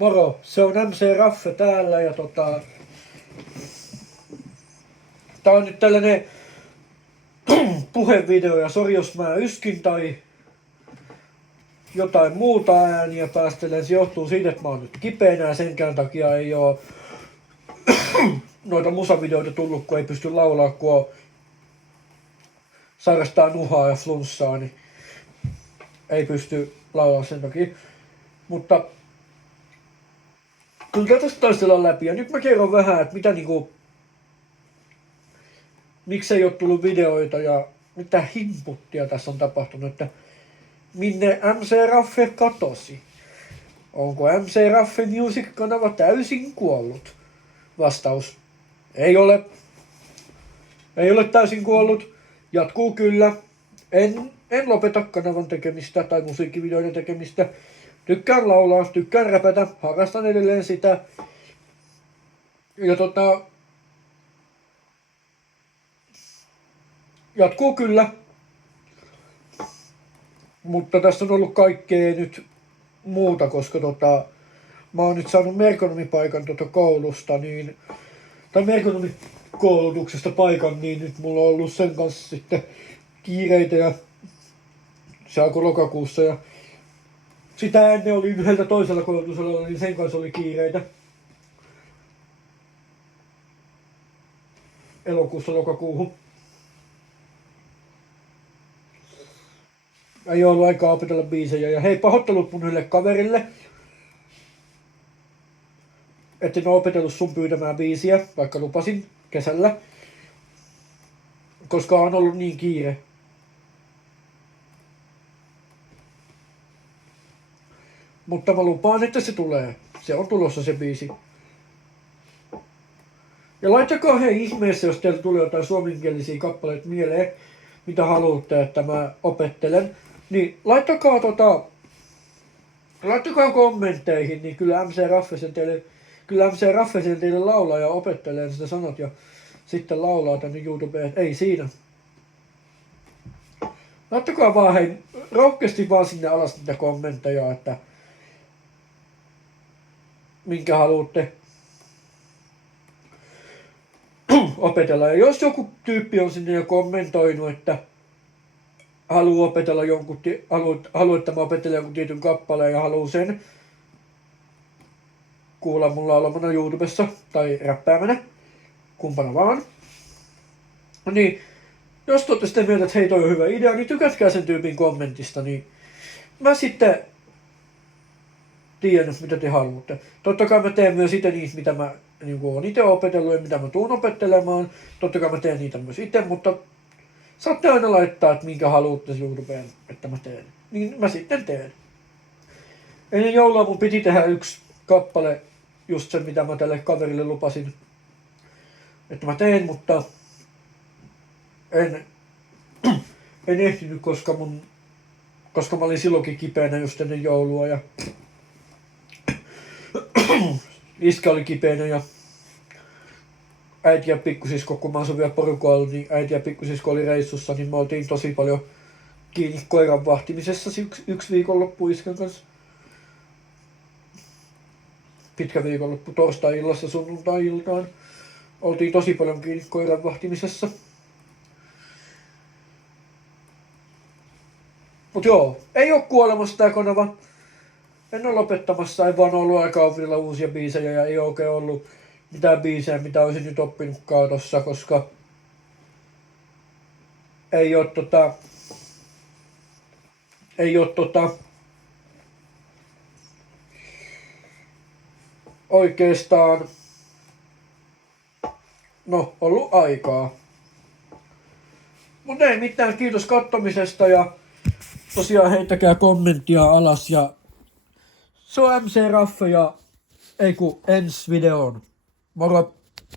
Moro, se on MC Raffe täällä ja tää on nyt tällainen puhevideo ja sori jos mä yskin tai jotain muuta ääniä päästelen. Se johtuu siitä, että mä oon nyt kipeänä ja senkään takia ei oo noita musavideoita tullut, kun ei pysty laulaa, kun sairastaa nuhaa ja flunssaa, niin ei pysty laulaa sen takia. Mutta kyllä tästä taistellaan läpi ja nyt mä kerron vähän, että mitä miksei ole tullut videoita ja mitä himputtia tässä on tapahtunut, että minne MC Raffe katosi. Onko MC Raffe Music-kanava täysin kuollut? Vastaus. Ei ole. Ei ole täysin kuollut. Jatkuu kyllä. En lopeta kanavan tekemistä tai musiikkivideoiden tekemistä. Tykkään laulaa, tykkään räpätä, harrastan edelleen sitä. Ja jatkuu kyllä. Mutta tässä on ollut kaikkea nyt muuta, koska mä oon nyt saanut merkonomipaikan koulusta, niin, tai merkonomikoulutuksesta paikan, niin nyt mulla on ollut sen kanssa sitten kiireitä ja se alkoi lokakuussa ja sitä ennen oli yhdellä toisella koulutusalalla, niin sen kanssa oli kiireitä. Elokuussa lokakuuhun. Ei ollut aikaa opetella biisejä. Ja hei, pahoittelut mun yhdelle kaverille, etten ole opetellut sun pyytämään biisiä, vaikka lupasin kesällä, koska on ollut niin kiire. Mutta mä lupaan, että se tulee. Se on tulossa se biisi. Ja laittakaa hei ihmeessä, jos teillä tulee jotain suomenkielisiä kappaleita mieleen, mitä haluatte, että mä opettelen. Niin laittakaa kommentteihin, niin kyllä MC Raffe sen teille laulaa ja opettelee sitä sanot ja sitten laulaa tänne YouTubeen. Ei siinä. Laittakaa vaan hei, rohkeasti vaan sinne alas niitä kommentteja, että minkä haluatte opetella. Ja jos joku tyyppi on sinne jo kommentoinut, että haluaa opetella haluaa, että mä opettelen jonkun tietyn kappaleen ja haluaa sen kuulla mun laulamana YouTubessa tai räppäämänä, kumpana vaan. Niin, jos te olette sitten mieltä, että hei toi on hyvä idea, niin tykätkää sen tyypin kommentista, niin mä sitten tiedän, mitä te haluatte. Totta kai mä teen myös itse niitä, mitä mä oon itse opetellut ja mitä mä tuun opettelemaan. Totta kai mä teen niitä myös itse, mutta saatte aina laittaa, että minkä haluatte YouTubeen, että mä teen. Niin mä sitten teen. Ennen joulua mun piti tehdä yksi kappale, just sen mitä mä tälle kaverille lupasin, että mä teen, mutta en ehtinyt, koska mä olin silloinkin kipeänä just ennen joulua ja iskä oli kipeänä ja äiti ja pikkusisko, kun mä asun vielä porukoilla, niin äiti ja pikkusisko oli reissussa, niin me oltiin tosi paljon kiinni koiran vahtimisessa yksi viikonloppu iskän kanssa. Pitkä viikonloppu torstai-illassa sunnuntai-iltaan. Oltiin tosi paljon kiinni koiran vahtimisessa. Mut joo, ei oo kuolemassa tää kanava. En ole lopettamassa, ei vaan ollut aikaa opetella uusia biisejä ja ei oikein ollut mitään biisejä, mitä olisin nyt oppinutkaan tossa, koska ei oo oikeastaan ollut aikaa. Mut ei mitään, kiitos kattomisesta ja tosiaan heittäkää kommenttia alas ja se on MC Raffe ja ei kun ensi videoon. Moro!